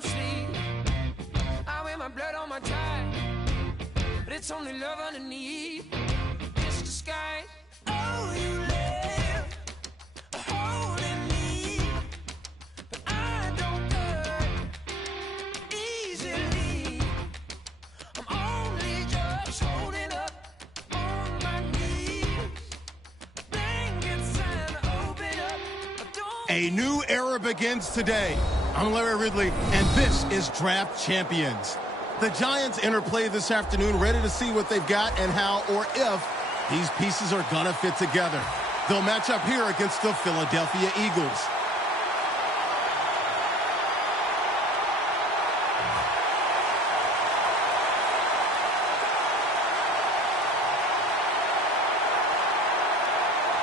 your sleeve. I wear my blood on my tie, but it's only love underneath. It's the sky. Oh, you live holding me, but I don't hurt easily. I'm only just holding up on my knees. Blankets trying to open up. A new era begins today. I'm Larry Ridley, and this is Draft Champions. The Giants enter play this afternoon, ready to see what they've got and how or if these pieces are going to fit together. They'll match up here against the Philadelphia Eagles.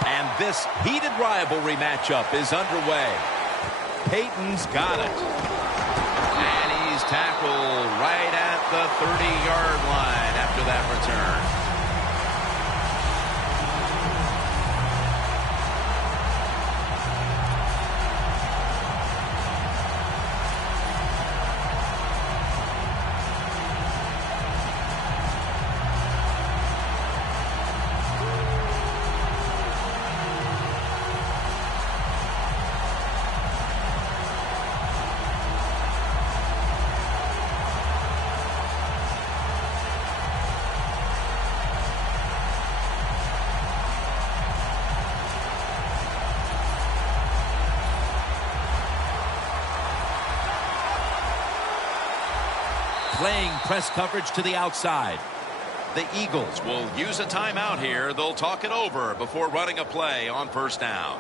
And this heated rivalry matchup is underway. Peyton's got it. And he's tackled right at the 30-yard line after that return. Playing press coverage to the outside. The Eagles will use a timeout here. They'll talk it over before running a play on first down.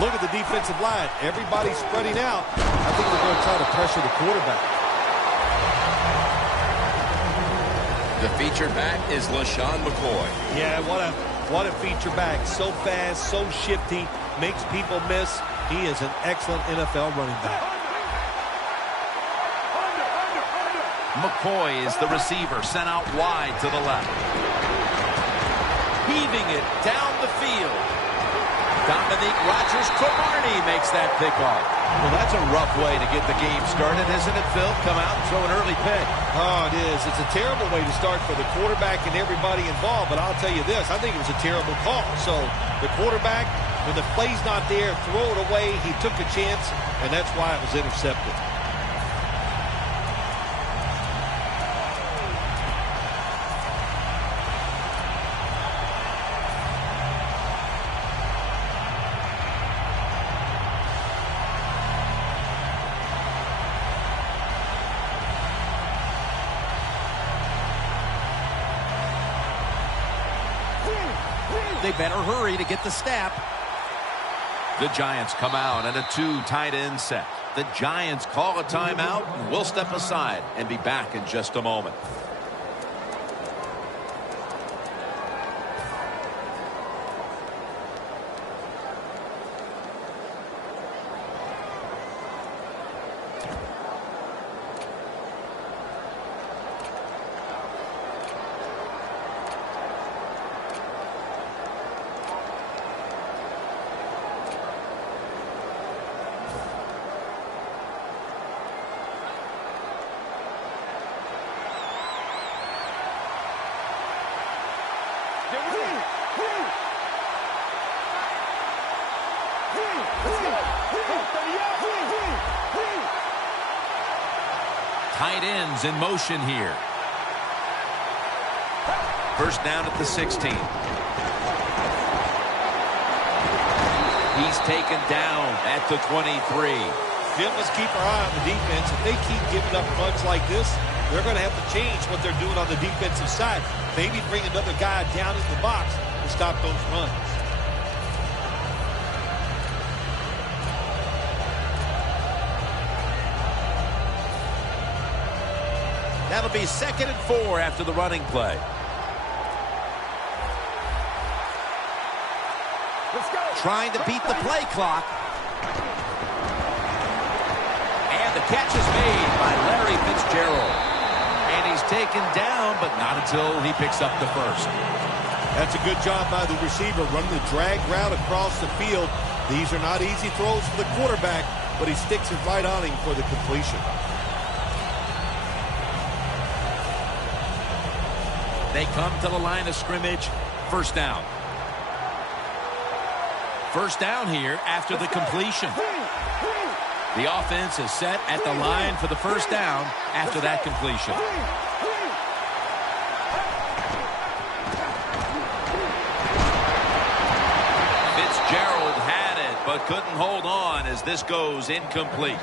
Look at the defensive line. Everybody's spreading out. I think they're going to try to pressure the quarterback. The featured back is LaShawn McCoy. Yeah, what a feature back. So fast, so shifty, makes people miss. He is an excellent NFL running back. McCoy is the receiver, sent out wide to the left. Heaving it down the field. Dominique Rodgers-Cromartie makes that pickoff. Well, that's a rough way to get the game started, isn't it, Phil? Come out and throw an early pick. Oh, it is. It's a terrible way to start for the quarterback and everybody involved, but I'll tell you this, I think it was a terrible call. So the quarterback, when the play's not there, throw it away. He took a chance, and that's why it was intercepted. They better hurry to get the snap. The Giants come out in a 2 tight end set. The Giants call a timeout, and we'll step aside and be back in just a moment. Tight ends in motion here. First down at the 16. He's taken down at the 23. Jim, let's keep our eye on the defense. If they keep giving up runs like this, they're going to have to change what they're doing on the defensive side. Maybe bring another guy down in the box to stop those runs. That'll be 2nd and 4 after the running play. Trying to beat the play clock. And the catch is made by Larry Fitzgerald. And he's taken down, but not until he picks up the first. That's a good job by the receiver, running the drag route across the field. These are not easy throws for the quarterback, but he sticks it right on him for the completion. They come to the line of scrimmage. First down. First down here after the completion. The offense is set at the line for the first down after that completion. Fitzgerald had it, but couldn't hold on as this goes incomplete.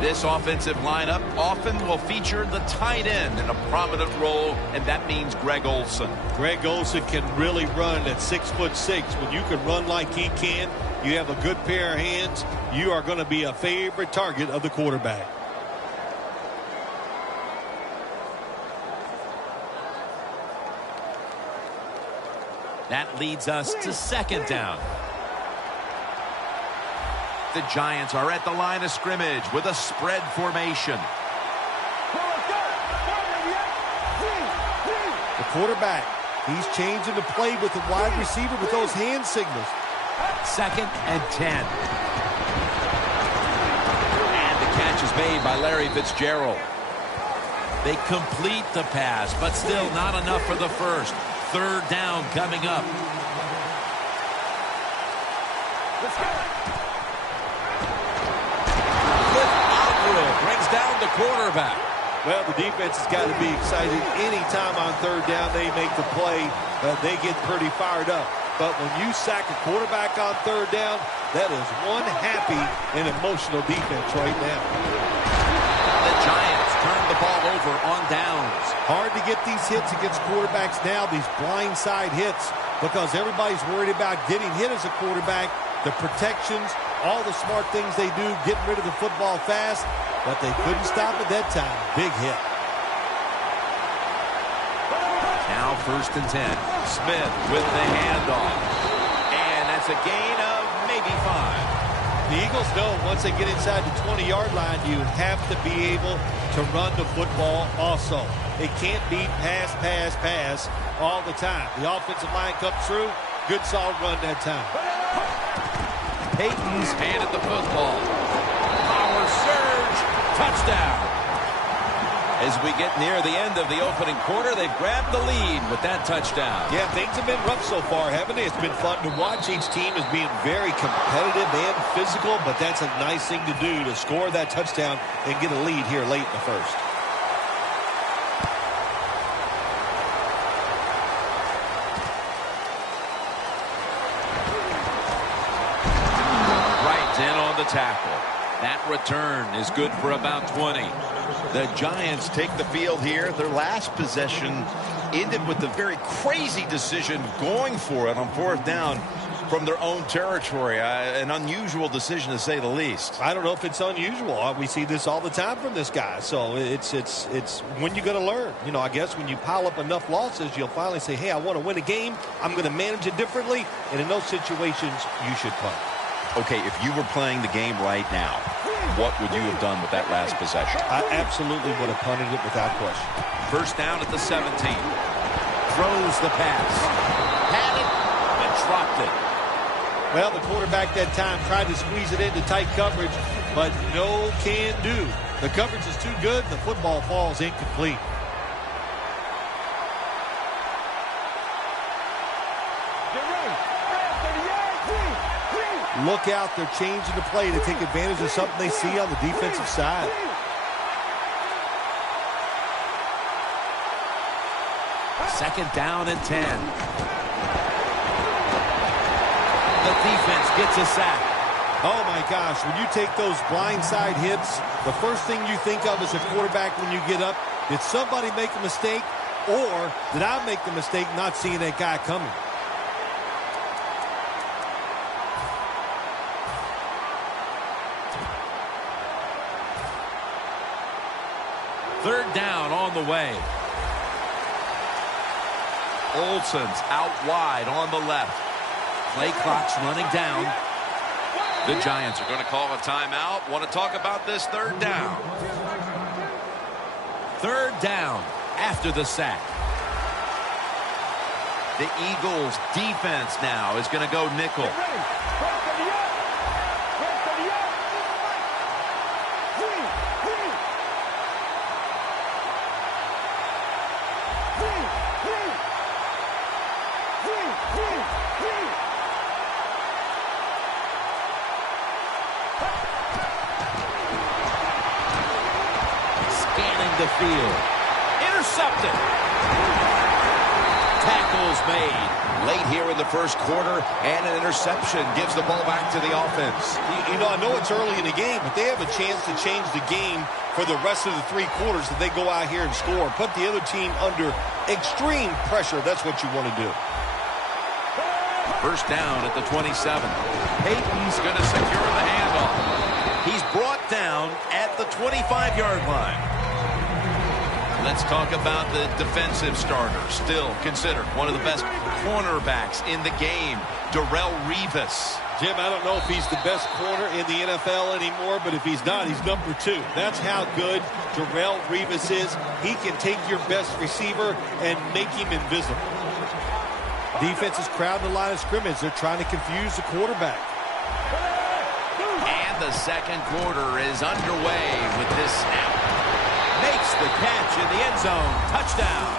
This offensive lineup often will feature the tight end in a prominent role, and that means Greg Olsen. Greg Olsen can really run at 6'6". When you can run like he can, you have a good pair of hands, you are going to be a favorite target of the quarterback. That leads us to second down. The Giants are at the line of scrimmage with a spread formation. The quarterback, he's changing the play with the wide receiver with those hand signals. Second and 10. And the catch is made by Larry Fitzgerald. They complete the pass, but still not enough for the first. Third down coming up. Let's go. Brings down the quarterback. Well, the defense has got to be excited. Anytime on third down they make the play, they get pretty fired up. But when you sack a quarterback on third down, that is one happy and emotional defense right now. The Giants turn the ball over on downs. Hard to get these hits against quarterbacks now, these blindside hits, because everybody's worried about getting hit as a quarterback, the protections, all the smart things they do, getting rid of the football fast, but they couldn't stop it that time. Big hit. Now first and 10. Smith with the handoff. And that's a gain of maybe 5. The Eagles know once they get inside the 20-yard line, you have to be able to run the football also. It can't be pass, pass, pass all the time. The offensive line comes through. Good solid run that time. Peyton's handed the football. Power surge. Touchdown. As we get near the end of the opening quarter, they've grabbed the lead with that touchdown. Yeah, things have been rough so far, haven't they? It's been fun to watch. Each team is being very competitive and physical, but that's a nice thing to do, to score that touchdown and get a lead here late in the first. Right in on the tackle. That return is good for about 20. The Giants take the field here. Their last possession ended with a very crazy decision going for it on fourth down from their own territory. An unusual decision, to say the least. I don't know if it's unusual. We see this all the time from this guy. So it's when you're going to learn. You know, I guess when you pile up enough losses, you'll finally say, hey, I want to win a game. I'm going to manage it differently. And in those situations, you should punt. Okay, if you were playing the game right now, what would you have done with that last possession? I absolutely would have punted it without question. First down at the 17. Throws the pass. Had it, but dropped it. Well, the quarterback that time tried to squeeze it into tight coverage, but no can do. The coverage is too good. The football falls incomplete. Look out, they're changing the play to take advantage of something they see on the defensive side. Second down and 10. The defense gets a sack. Oh my gosh, when you take those blindside hits, the first thing you think of as a quarterback when you get up, did somebody make a mistake, or did I make the mistake not seeing that guy coming? Third down on the way. Olsen's out wide on the left. Play clock's running down. The Giants are going to call a timeout. Want to talk about this third down. Third down after the sack. The Eagles defense now is going to go nickel. Scanning the field. Intercepted. Tackles made. Late here in the first quarter, and an interception gives the ball back to the offense. You know, I know it's early in the game, but they have a chance to change the game for the rest of the 3 quarters if they go out here and score. Put the other team under extreme pressure. That's what you want to do. First down at the 27. Peyton's going to secure the handoff. He's brought down at the 25-yard line. Let's talk about the defensive starter. Still considered one of the best cornerbacks in the game, Darrelle Revis. Jim, I don't know if he's the best corner in the NFL anymore, but if he's not, he's number 2. That's how good Darrelle Revis is. He can take your best receiver and make him invisible. Defense is crowding the line of scrimmage. They're trying to confuse the quarterback. And the second quarter is underway with this snap. Makes the catch in the end zone. Touchdown.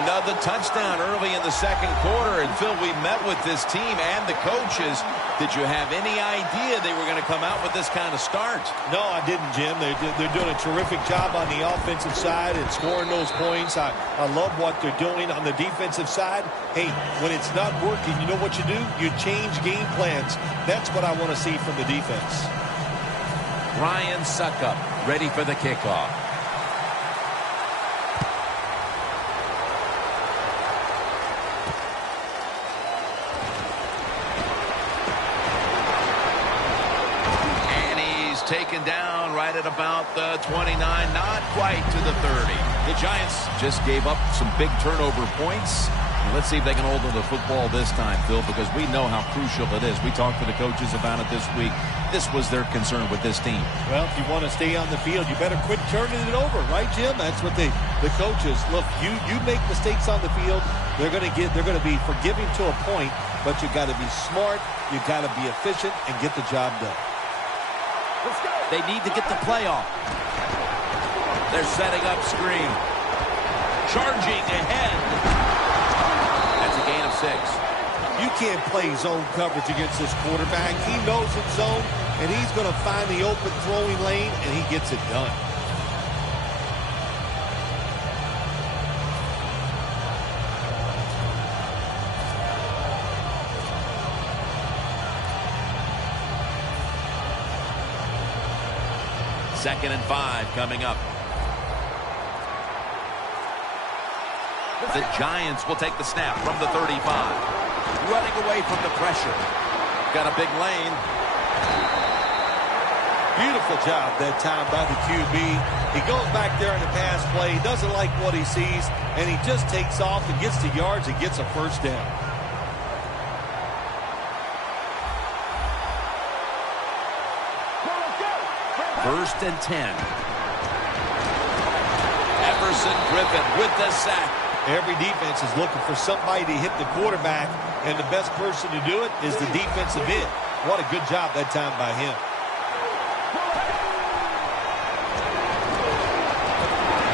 Another touchdown early in the second quarter. And, Phil, we met with this team and the coaches. Did you have any idea they were going to come out with this kind of start? No, I didn't, Jim. They're doing a terrific job on the offensive side and scoring those points. I love what they're doing on the defensive side. Hey, when it's not working, you know what you do? You change game plans. That's what I want to see from the defense. Ryan Suckup ready for the kickoff. And he's taken down right at about the 29, not quite to the 30. The Giants just gave up some big turnover points. Let's see if they can hold on to the football this time, Phil, because we know how crucial it is. We talked to the coaches about it this week. This was their concern with this team. Well, if you want to stay on the field, you better quit turning it over, right, Jim? That's what the coaches look. You make mistakes on the field, they're going to be forgiving to a point, but you got to be smart, you got to be efficient, and get the job done. They need to get the play off. They're setting up screen. Charging ahead. That's a gain of 6. You can't play zone coverage against this quarterback. He knows it's zone, and he's going to find the open throwing lane, and he gets it done. Second and 5 coming up. The Giants will take the snap from the 35. Running away from the pressure. Got a big lane. Beautiful job that time by the QB. He goes back there in the pass play. He doesn't like what he sees, and he just takes off and gets the yards and gets a first down. First and 10. Everson Griffin with the sack. Every defense is looking for somebody to hit the quarterback, and the best person to do it is the defensive end. What a good job that time by him.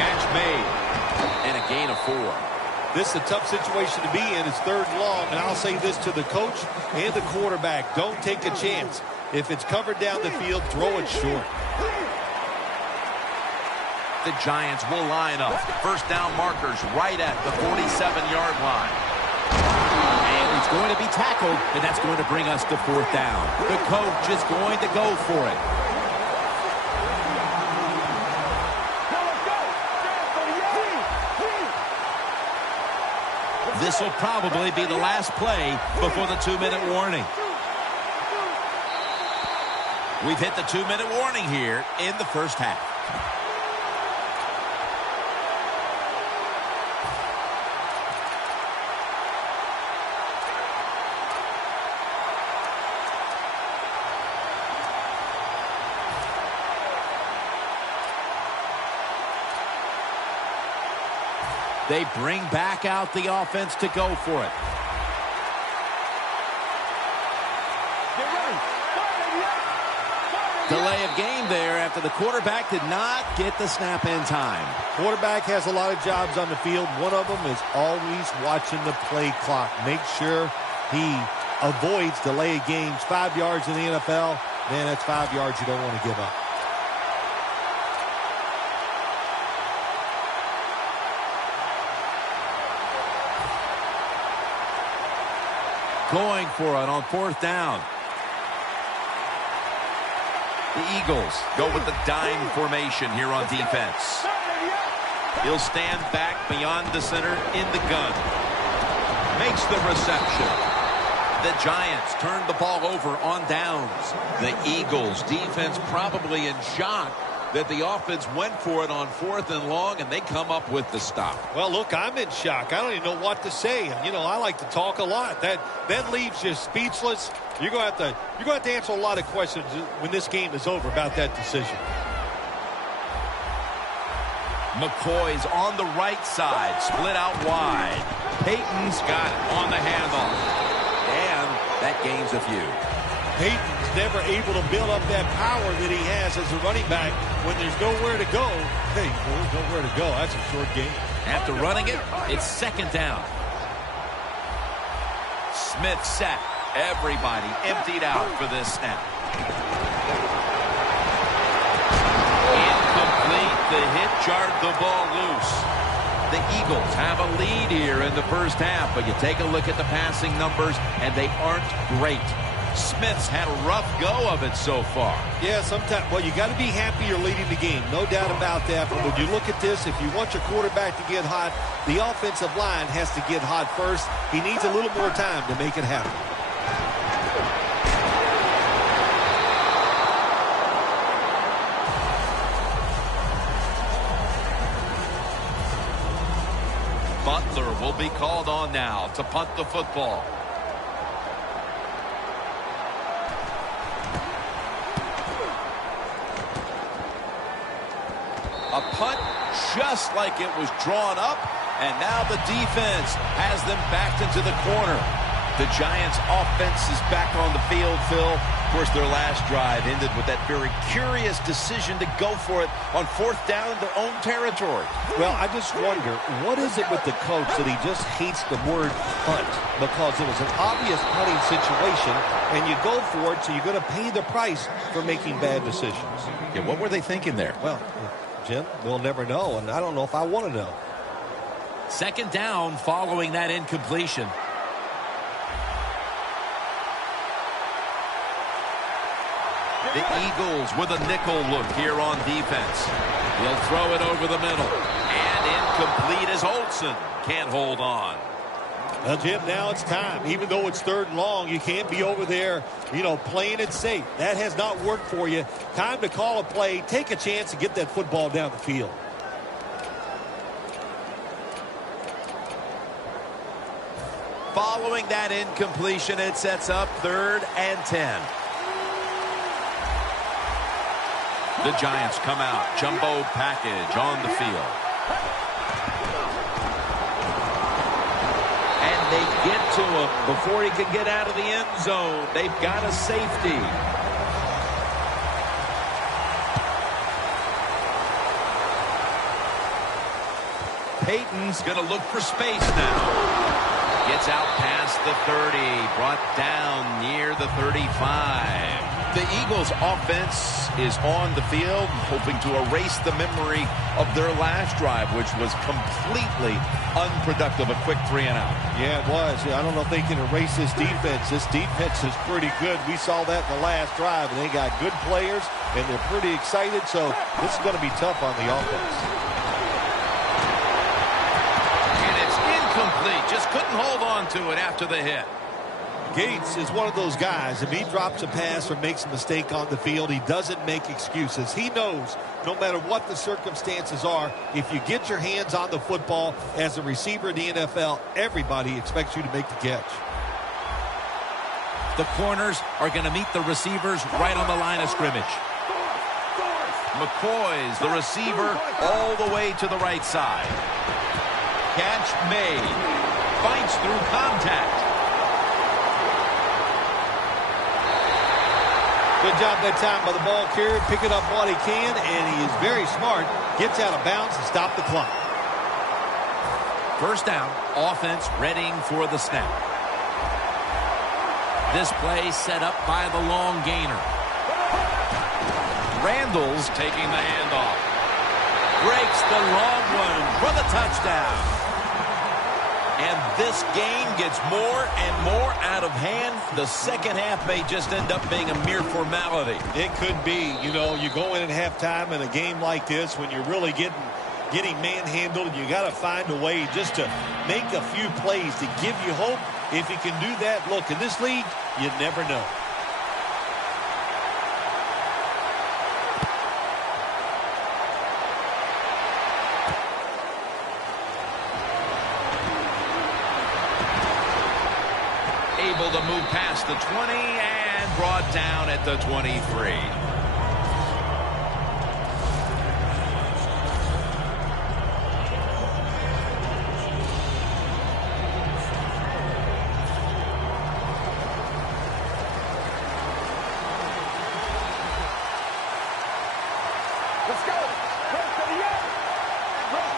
Catch made. And a gain of 4. This is a tough situation to be in. It's third and long, and I'll say this to the coach and the quarterback. Don't take a chance. If it's covered down the field, throw it short. The Giants will line up. First down markers right at the 47-yard line. And he's going to be tackled, and that's going to bring us to fourth down. The coach is going to go for it. This will probably be the last play before the 2-minute warning. We've hit the 2-minute warning here in the first half. They bring back out the offense to go for it. Delay of game there after the quarterback did not get the snap in time. Quarterback has a lot of jobs on the field. One of them is always watching the play clock. Make sure he avoids delay of games. 5 yards in the NFL, man, that's 5 yards you don't want to give up. Going for it on 4th down. The Eagles go with the dime formation here on defense. He'll stand back beyond the center in the gun. Makes the reception. The Giants turn the ball over on downs. The Eagles defense probably in shock that the offense went for it on 4th and long, and they come up with the stop. Well, look, I'm in shock. I don't even know what to say. You know, I like to talk a lot. That leaves you speechless. You're going to have to answer a lot of questions when this game is over about that decision. McCoy's on the right side, split out wide. Peyton's got it on the handoff, and that gains a few. Peyton's never able to build up that power that he has as a running back when there's nowhere to go. Hey, there's nowhere to go. That's a short game. After running it, it's 2nd down. Smith set. Everybody emptied out for this snap. Incomplete. The hit jarred the ball loose. The Eagles have a lead here in the first half, but you take a look at the passing numbers, and they aren't great. Smith's had a rough go of it so far. Yeah, sometimes. Well, you got to be happy you're leading the game. No doubt about that. But when you look at this, if you want your quarterback to get hot, the offensive line has to get hot first. He needs a little more time to make it happen. Butler will be called on now to punt the football. A punt just like it was drawn up, and now the defense has them backed into the corner. The Giants' offense is back on the field, Phil. Of course, their last drive ended with that very curious decision to go for it on 4th down in their own territory. Well, I just wonder, what is it with the coach that he just hates the word punt? Because it was an obvious punting situation, and you go for it, so you're going to pay the price for making bad decisions. Yeah, what were they thinking there? Well, Jim, we'll never know, and I don't know if I want to know. 2nd down following that incompletion. The Eagles with a nickel look here on defense. He'll throw it over the middle. And incomplete as Olsen can't hold on. Well, Jim, now it's time. Even though it's 3rd and long, you can't be over there, playing it safe. That has not worked for you. Time to call a play, take a chance, and get that football down the field. Following that incompletion, it sets up 3rd and 10. The Giants come out. Jumbo package on the field. And they get to him before he can get out of the end zone. They've got a safety. Peyton's going to look for space now. Gets out past the 30. Brought down near the 35. The Eagles' offense is on the field, hoping to erase the memory of their last drive, which was completely unproductive, a quick 3 and out. Yeah, it was. I don't know if they can erase this defense. This defense is pretty good. We saw that in the last drive, and they got good players, and they're pretty excited, so this is going to be tough on the offense. And it's incomplete. Just couldn't hold on to it after the hit. Gates is one of those guys. If he drops a pass or makes a mistake on the field, he doesn't make excuses. He knows no matter what the circumstances are, if you get your hands on the football as a receiver in the NFL, everybody expects you to make the catch. The corners are going to meet the receivers right on the line of scrimmage. McCoy's the receiver all the way to the right side. catch made. Fights through contact. Good job that time by the ball carrier, picking up what he can, and he is very smart. Gets out of bounds and stop the clock. First down, offense readying for the snap. This play set up by the long gainer. Randall's taking the handoff. Breaks the long one for the touchdown. And this game gets more and more out of hand. The second half may just end up being a mere formality. It could be. You know, you go in at halftime in a game like this when you're really getting manhandled. You got to find a way just to make a few plays to give you hope. If you can do that, look, in this league, you never know. Able to move past the 20 and brought down at the 23.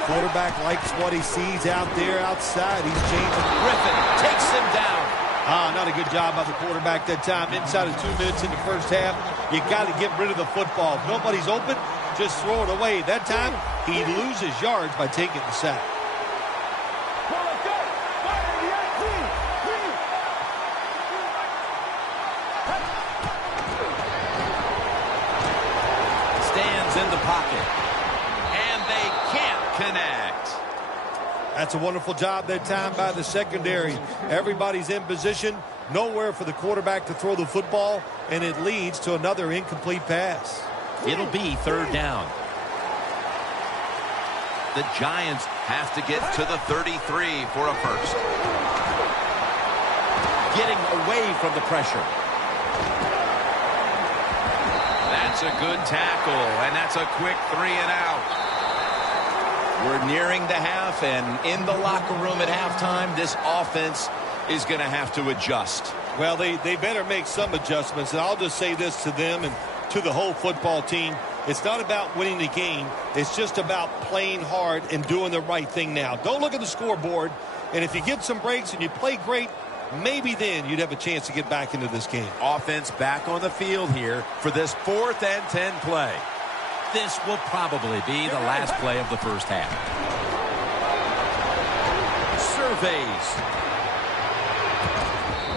Quarterback likes what he sees out there outside. He's changing. Griffin takes him down. Not a good job by the quarterback that time. Inside of 2 minutes in the first half, you got to get rid of the football. If nobody's open, just throw it away. That time, he loses yards by taking the sack. Stands in the pocket. And they can't connect. That's a wonderful job that time by the secondary. Everybody's in position. Nowhere for the quarterback to throw the football, and it leads to another incomplete pass. It'll be third down. The Giants have to get to the 33 for a first. Getting away from the pressure. That's a good tackle, and that's a quick 3 and out. We're nearing the half, and in the locker room at halftime, this offense is going to have to adjust. Well, they better make some adjustments, and I'll just say this to them and to the whole football team. It's not about winning the game. It's just about playing hard and doing the right thing now. Don't look at the scoreboard, and if you get some breaks and you play great, maybe then you'd have a chance to get back into this game. Offense back on the field here for this 4th and 10 play. This will probably be the last play of the first half. Surveys.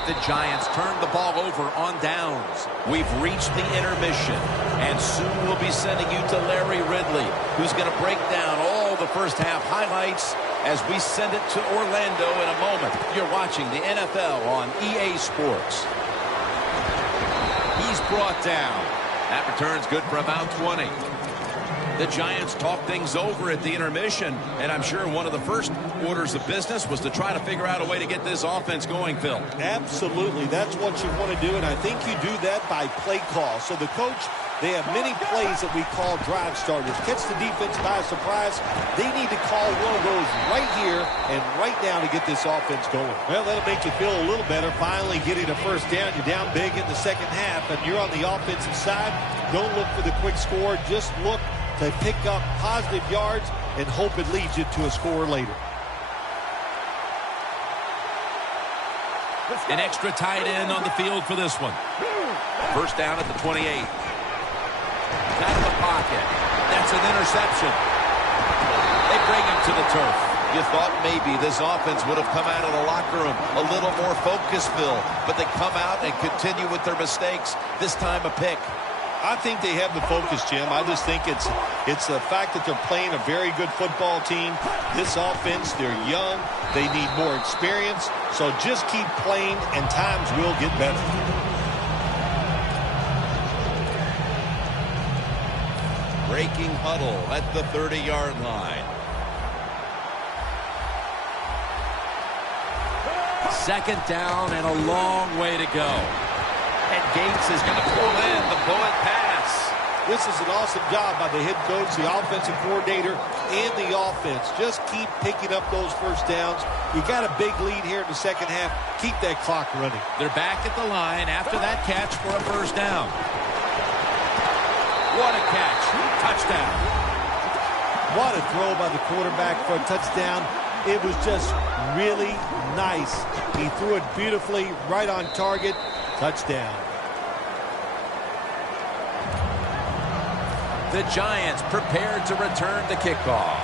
The Giants turn the ball over on downs. We've reached the intermission, and soon we'll be sending you to Larry Ridley, who's going to break down all the first half highlights as we send it to Orlando in a moment. You're watching the NFL on EA Sports. He's brought down. That return's good for about 20. The Giants talk things over at the intermission, and I'm sure one of the first orders of business was to try to figure out a way to get this offense going, Phil. Absolutely. That's what you want to do, and I think you do that by play call. So the coach, they have many plays that we call drive starters. Catch the defense by surprise. They need to call one of those right here and right now to get this offense going. Well, that'll make you feel a little better. Finally getting a first down. You're down big in the second half, and you're on the offensive side. Don't look for the quick score. Just look to pick up positive yards and hope it leads you to a score later. An extra tight end on the field for this one. First down at the 28. Out of the pocket. That's an interception. They bring him to the turf. You thought maybe this offense would have come out of the locker room a little more focused, Phil, but they come out and continue with their mistakes. This time a pick. I think they have the focus, Jim. I just think it's the fact that they're playing a very good football team. This offense, they're young. They need more experience. So just keep playing, and times will get better. Breaking huddle at the 30-yard line. Second down and a long way to go. And Gates is going to pull in the bullet pass. This is an awesome job by the head coach, the offensive coordinator, and the offense. Just keep picking up those first downs. You got a big lead here in the second half. Keep that clock running. They're back at the line after that catch for a first down. What a catch. Touchdown. What a throw by the quarterback for a touchdown. It was just really nice. He threw it beautifully, right on target. Touchdown. The Giants prepared to return the kickoff.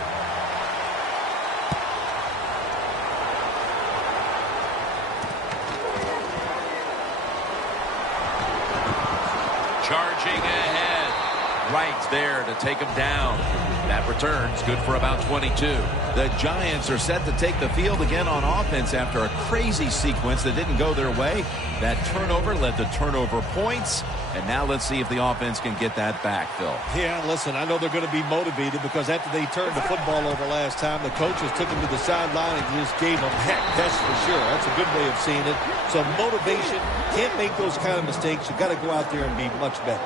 Charging ahead. Right there to take him down. That return's good for about 22. The Giants are set to take the field again on offense after a crazy sequence that didn't go their way. That turnover led to turnover points. And now let's see if the offense can get that back, Phil. Yeah, listen, I know they're going to be motivated because after they turned the football over last time, the coaches took them to the sideline and just gave them heck. That's for sure. That's a good way of seeing it. So motivation, can't make those kind of mistakes. You've got to go out there and be much better.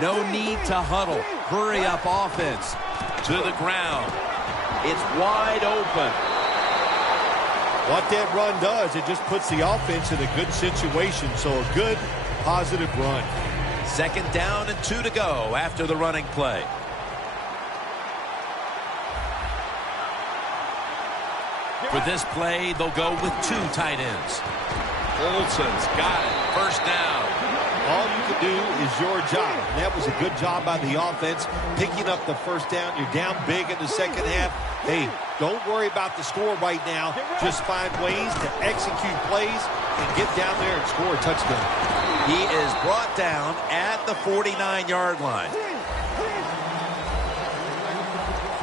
No need to huddle. Hurry up offense. To the ground. It's wide open. What that run does, it just puts the offense in a good situation. So a good, positive run. Second down and 2 to go after the running play. For this play, they'll go with 2 tight ends. Olsen's got it. First down. All you can do is your job. And that was a good job by the offense, picking up the first down. You're down big in the second half. Hey, don't worry about the score right now. Just find ways to execute plays and get down there and score a touchdown. He is brought down at the 49-yard line.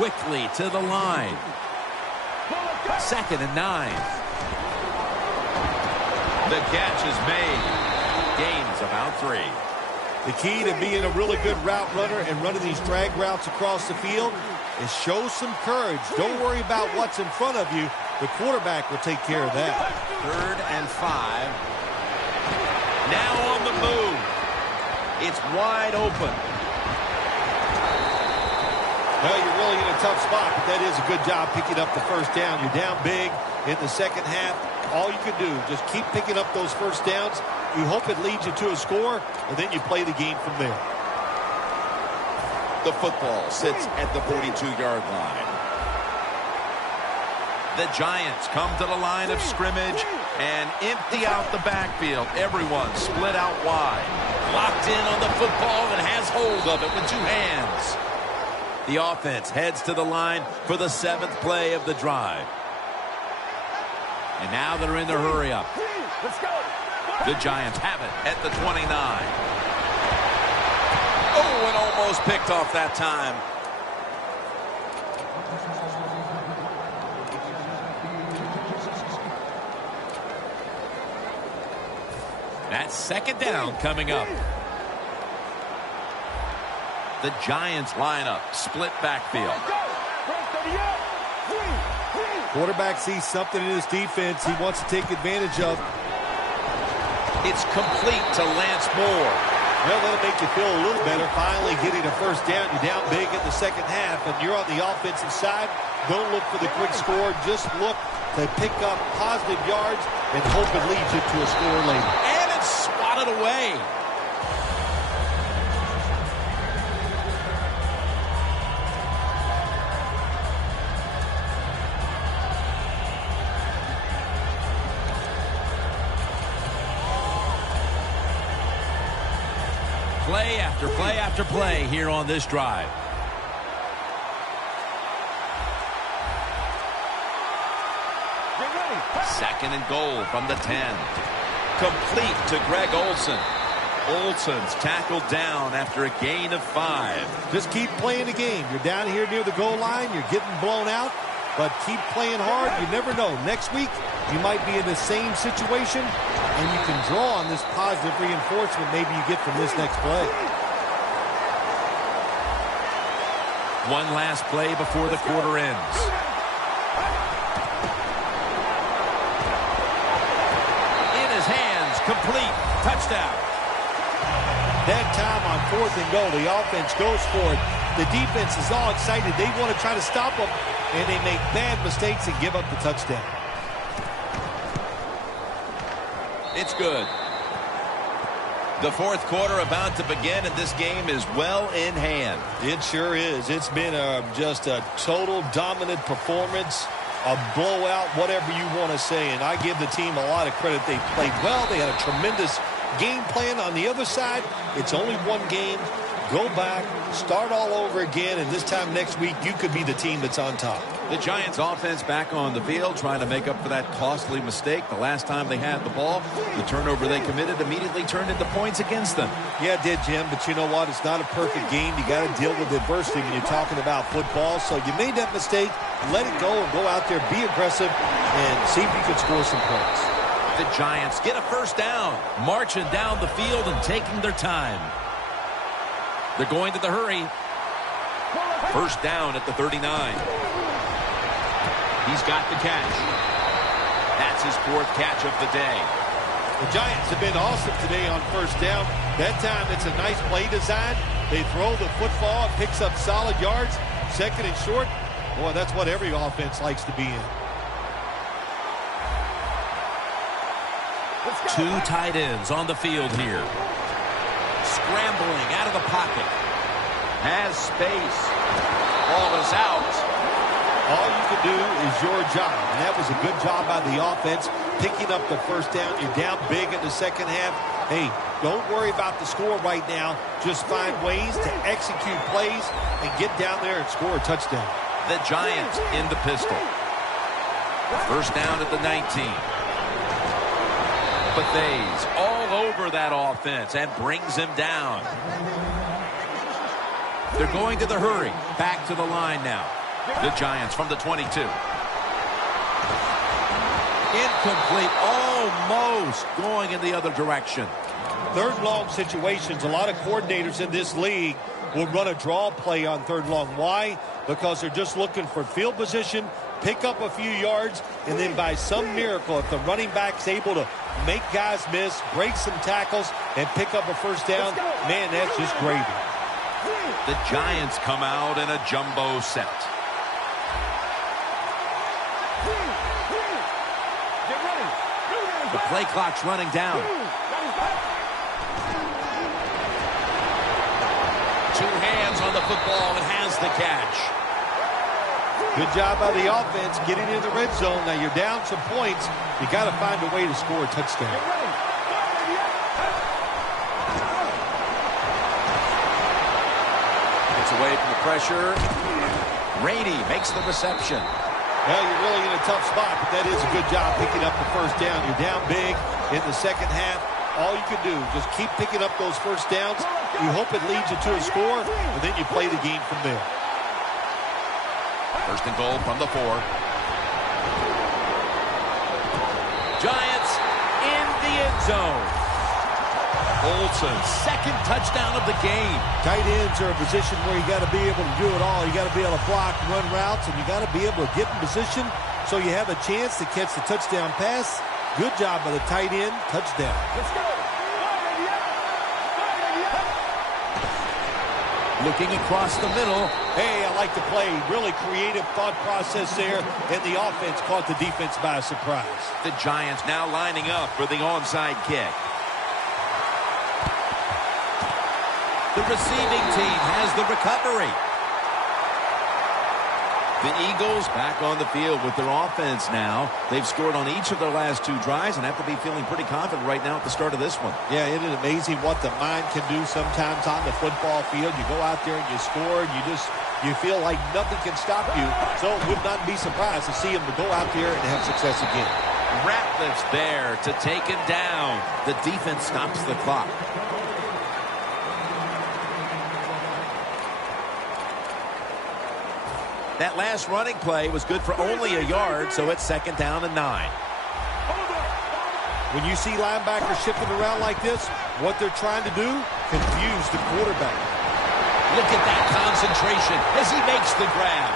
Quickly to the line. Second and 9. The catch is made. Gains about 3. The key to being a really good route runner and running these drag routes across the field is show some courage. Don't worry about what's in front of you. The quarterback will take care of that. Third and 5. Now on the move. It's wide open. Well, you're really in a tough spot, but that is a good job picking up the first down. You're down big in the second half. All you can do, just keep picking up those first downs. You hope it leads you to a score, and then you play the game from there. The football sits at the 42-yard line. The Giants come to the line of scrimmage and empty out the backfield. Everyone split out wide. Locked in on the football and has hold of it with 2 hands. The offense heads to the line for the 7th play of the drive. And now they're in their hurry-up. Let's go. The Giants have it at the 29. Oh, and almost picked off that time. That's second down coming up. The Giants line up, split backfield. Quarterback sees something in his defense he wants to take advantage of. It's complete to Lance Moore. Well, that'll make you feel a little better. Finally getting a first down. You're down big in the second half, and you're on the offensive side. Don't look for the quick score. Just look to pick up positive yards and hope it leads you to a score later. And it's swatted away. Play after play after play here on this drive. Second and goal from the 10. Complete to Greg Olsen. Olsen's tackled down after a gain of 5. Just keep playing the game. You're down here near the goal line. You're getting blown out, but keep playing hard. You never know. Next week, you might be in the same situation, and you can draw on this positive reinforcement maybe you get from this next play. One last play before the quarter ends. In his hands, complete, touchdown. That time on 4th and goal, the offense goes for it. The defense is all excited. They want to try to stop them, and they make bad mistakes and give up the touchdown. It's good. The fourth quarter about to begin, and this game is well in hand. It sure is. It's been just a total dominant performance, a blowout, whatever you want to say. And I give the team a lot of credit. They played well. They had a tremendous game plan. On the other side, it's only one game. Go back, start all over again, and this time next week, you could be the team that's on top. The Giants offense back on the field trying to make up for that costly mistake. The last time they had the ball, the turnover they committed immediately turned into points against them. Yeah, it did, Jim, but you know what? It's not a perfect game. You got to deal with adversity when you're talking about football. So you made that mistake, let it go, and go out there, be aggressive, and see if you can score some points. The Giants get a first down, marching down the field and taking their time. They're going to the hurry. First down at the 39. He's got the catch. That's his 4th catch of the day. The Giants have been awesome today on first down. That time it's a nice play design. They throw the football, it picks up solid yards. 2nd and short. Boy, that's what every offense likes to be in. 2 tight ends on the field here. Scrambling out of the pocket. Has space. Ball is out. All you can do is your job. And that was a good job by the offense, picking up the first down. You're down big in the second half. Hey, don't worry about the score right now. Just find ways to execute plays and get down there and score a touchdown. The Giants in the pistol. First down at the 19. Bethays all over that offense and brings him down. They're going to the hurry. Back to the line now. The Giants from the 22. Incomplete. Almost going in the other direction. 3rd long situations. A lot of coordinators in this league will run a draw play on 3rd long. Why? Because they're just looking for field position, pick up a few yards, and then by some miracle, if the running back's able to make guys miss, break some tackles, and pick up a first down, man, that's just gravy. The Giants come out in a jumbo set. The play clock's running down. 2 hands on the football and has the catch. Good job by the offense getting in the red zone. Now you're down some points. You got to find a way to score a touchdown. Gets away from the pressure. Rainey makes the reception. Well, you're really in a tough spot, but that is a good job picking up the first down. You're down big in the second half. All you can do, just keep picking up those first downs. You hope it leads you to a score, and then you play the game from there. First and goal from the 4. Giants in the end zone. Olsen, 2nd touchdown of the game. Tight ends are a position where you got to be able to do it all. You got to be able to block, run routes, and you got to be able to get in position so you have a chance to catch the touchdown pass. Good job by the tight end. Touchdown. Let's go. Looking across the middle. Hey, I like the play. Really creative thought process there, and the offense caught the defense by surprise. The Giants now lining up for the onside kick. The receiving team has the recovery. The Eagles back on the field with their offense now. They've scored on each of their last 2 drives and have to be feeling pretty confident right now at the start of this one. Yeah, it is amazing what the mind can do sometimes on the football field. You go out there and you score, and you feel like nothing can stop you. So it would not be surprised to see him to go out there and have success again. Ratliff's there to take him down. The defense stops the clock. That last running play was good for only a yard, so it's 2nd down and 9. When you see linebackers shifting around like this, what they're trying to do, confuse the quarterback. Look at that concentration as he makes the grab.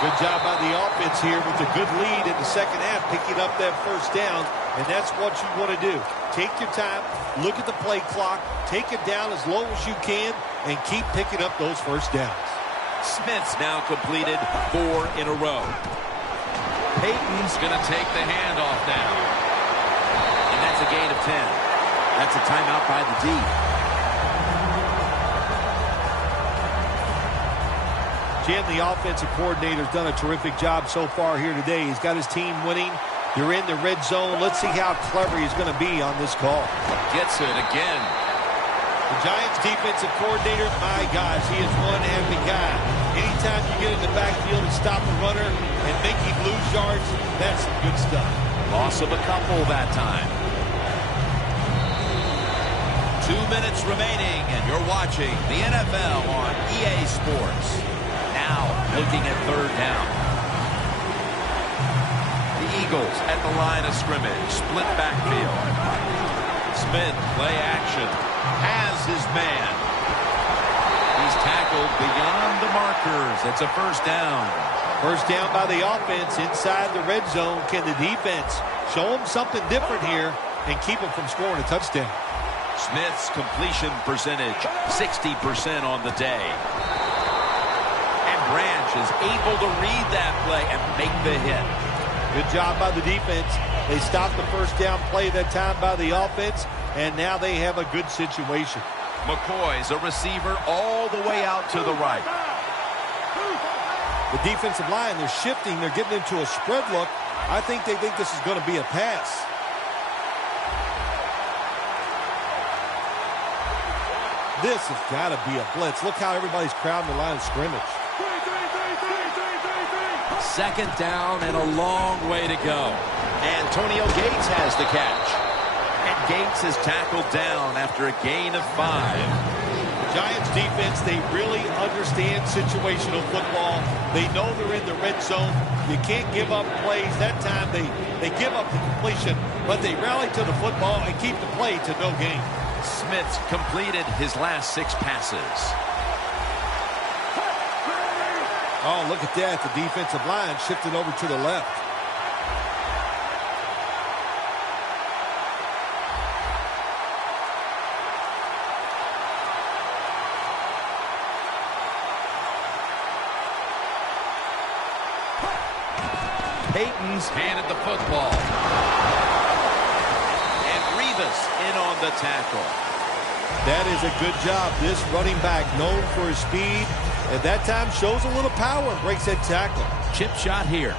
Good job by the offense here with a good lead in the second half, picking up that first down. And that's what you want to do. Take your time, look at the play clock, take it down as low as you can, and keep picking up those first downs. Smith's now completed 4 in a row. Payton's going to take the handoff now. And that's a gain of 10. That's a timeout by the D. Jim, the offensive coordinator's done a terrific job so far here today. He's got his team winning. They're in the red zone. Let's see how clever he's going to be on this call. Gets it again. The Giants defensive coordinator, my gosh, he is one happy guy. Anytime you get in the backfield and stop the runner and make him lose yards, that's some good stuff. Loss of a couple that time. 2 minutes remaining, and you're watching the NFL on EA Sports. Now looking at 3rd down. The Eagles at the line of scrimmage. Split backfield. Smith, play action. Has his man. He's tackled beyond the markers. It's a 1st down. 1st down by the offense inside the red zone. Can the defense show them something different here and keep them from scoring a touchdown? Smith's completion percentage, 60% on the day. And Branch is able to read that play and make the hit. Good job by the defense. They stopped the 1st down play that time by the offense, and now they have a good situation. McCoy's a receiver all the way out to the right. The defensive line, they're shifting. They're getting into a spread look. I think they think this is going to be a pass. This has got to be a blitz. Look how everybody's crowding the line of scrimmage. 2nd down and a long way to go. Antonio Gates has the catch. And Gates is tackled down after a gain of 5. The Giants defense, they really understand situational football. They know they're in the red zone. You can't give up plays. That time they give up the completion, but they rally to the football and keep the play to no gain. Smith's completed his last 6 passes. Oh, look at that. The defensive line shifted over to the left. Payton's handed the football. And Rivas in on the tackle. That is a good job. This running back, known for his speed, at that time shows a little power and breaks that tackle. Chip shot here.